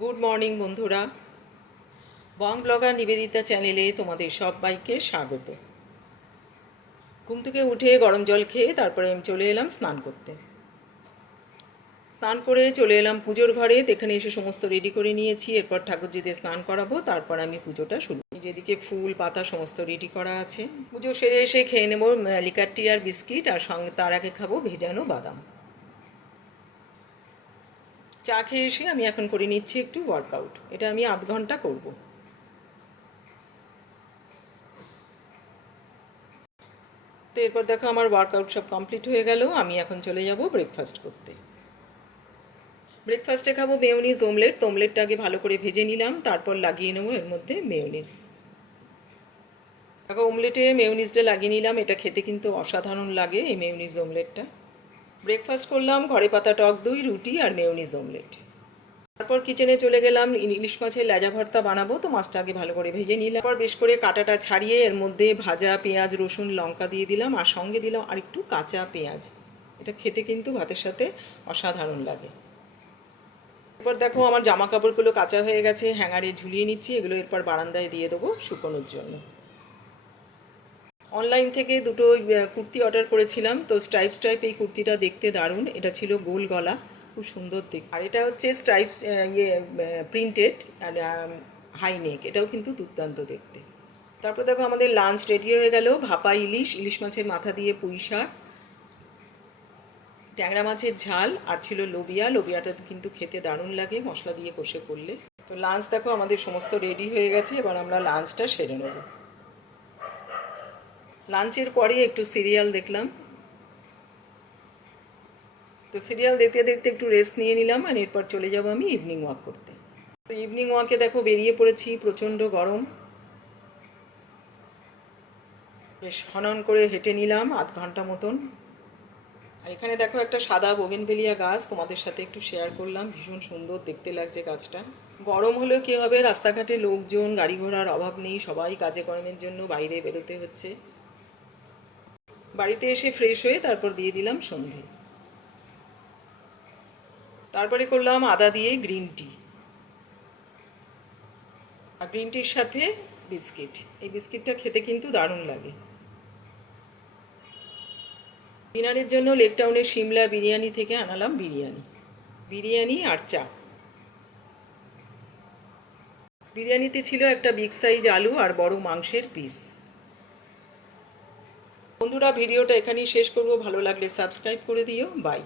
Good morning বন্ধুরা, বং blogger Nivedita চ্যানেলে তোমাদের সবাইকে স্বাগত। ঘুম থেকে উঠে গরম জল খেয়ে তারপরে আমি চলে এলাম স্নান করতে। স্নান করে চলে এলাম পুজোর ঘরে। এখানে এসে সমস্ত রেডি করে নিয়েছি। এরপর ঠাকুরজিদের স্নান করাবো, তারপর আমি পুজোটা শুরু। যেদিকে ফুল পাতা সমস্ত রেডি করা আছে। পুজো সেরে এসে খেয়ে নেবো লিকার টি আর বিস্কিট, আর সঙ্গে তার আগে খাবো ভেজানো বাদাম। চা খেয়ে এসে আমি এখন করে নিচ্ছি একটু ওয়ার্কআউট। এটা আমি আধ ঘন্টা করবো। তো এরপর দেখো আমার ওয়ার্কআউট সব কমপ্লিট হয়ে গেল। আমি এখন চলে যাব ব্রেকফাস্ট করতে। ব্রেকফাস্টে খাবো মেয়োনিজ অমলেট। তো অমলেটটা আগে ভালো করে ভেজে নিলাম, তারপর লাগিয়ে নেবো এর মধ্যে মেয়োনিজ। দেখো অমলেটে মেয়োনিজটা লাগিয়ে নিলাম। এটা খেতে কিন্তু অসাধারণ লাগে এই মেয়োনিজ অমলেটটা। ব্রেকফাস্ট করলাম ঘরে পাতা টক দই, রুটি আর মেয়োনিজ অমলেট। তারপর কিচেনে চলে গেলাম। ইলিশ মাছের লেজা ভর্তা বানাবো, তো মাছটা আগে ভালো করে ভেজে নিলাম। তারপর বেশ করে কাঁটাটা ছাড়িয়ে এর মধ্যে ভাজা পেঁয়াজ, রসুন, লঙ্কা দিয়ে দিলাম, আর সঙ্গে দিলাম আর একটু কাঁচা পেঁয়াজ। এটা খেতে কিন্তু ভাতের সাথে অসাধারণ লাগে। এরপর দেখো আমার জামা কাপড়গুলো কাঁচা হয়ে গেছে, হ্যাঙ্গারে ঝুলিয়ে নিচ্ছি। এগুলো এরপর বারান্দায় দিয়ে দেবো শুকোনোর জন্য। অনলাইন থেকে দুটো কুর্তি অর্ডার করেছিলাম। তো স্ট্রাইপ স্ট্রাইপ এই কুর্তিটা দেখতে দারুণ। এটা ছিল গোল গলা, খুব সুন্দর দেখতে। আর এটা হচ্ছে স্ট্রাইপ প্রিন্টেড আর হাই নেক, এটাও কিন্তু দুর্দান্ত দেখতে। তারপর দেখো আমাদের লাঞ্চ রেডি হয়ে গেল। ভাপা ইলিশ, ইলিশ মাছের মাথা দিয়ে পুঁই শাক, ট্যাংরা মাছের ঝাল, আর ছিল লোবিয়া। লোবিয়াটা কিন্তু খেতে দারুণ লাগে মশলা দিয়ে কষে করলে। তো লাঞ্চ দেখো আমাদের সমস্ত রেডি হয়ে গেছে। এবার আমরা লাঞ্চটা সেরে নেব। লাঞ্চের পরে একটু সিরিয়াল দেখলাম। তো সিরিয়াল দেখতে দেখতে একটু রেস্ট নিয়ে নিলাম, আর এরপর চলে যাব আমি ইভিনিং ওয়াক করতে। তো ইভিনিং ওয়াকে দেখো বেরিয়ে পড়েছি। প্রচণ্ড গরম, বেশ হনন করে হেঁটে নিলাম আধ ঘন্টা মতন। আর এখানে দেখো একটা সাদা বোগেনভেলিয়া গাছ তোমাদের সাথে একটু শেয়ার করলাম। ভীষণ সুন্দর দেখতে লাগছে গাছটা। গরম হলেও কী হবে, রাস্তাঘাটে লোকজন, গাড়ি ঘোড়ার অভাব নেই, সবাই কাজে কর্মের জন্য বাইরে বেরোতে হচ্ছে। বাড়িতে এসে ফ্রেশ হয়ে তারপর দিয়ে দিলাম সন্ধে। তারপরে করলাম আদা দিয়ে গ্রিন টি, আর গ্রিন টির সাথে বিস্কিট। এই বিস্কিটটা খেতে কিন্তু দারুণ লাগে। ডিনারের জন্য লেকটাউনের সিমলা বিরিয়ানি থেকে আনালাম বিরিয়ানি আর চা। বিরিয়ানিতে ছিল একটা বিগ সাইজ আলু আর বড় মাংসের পিস। বন্ধুরা, ভিডিওটা এখানেই শেষ করব। ভালো লাগলে সাবস্ক্রাইব করে দিও। বাই।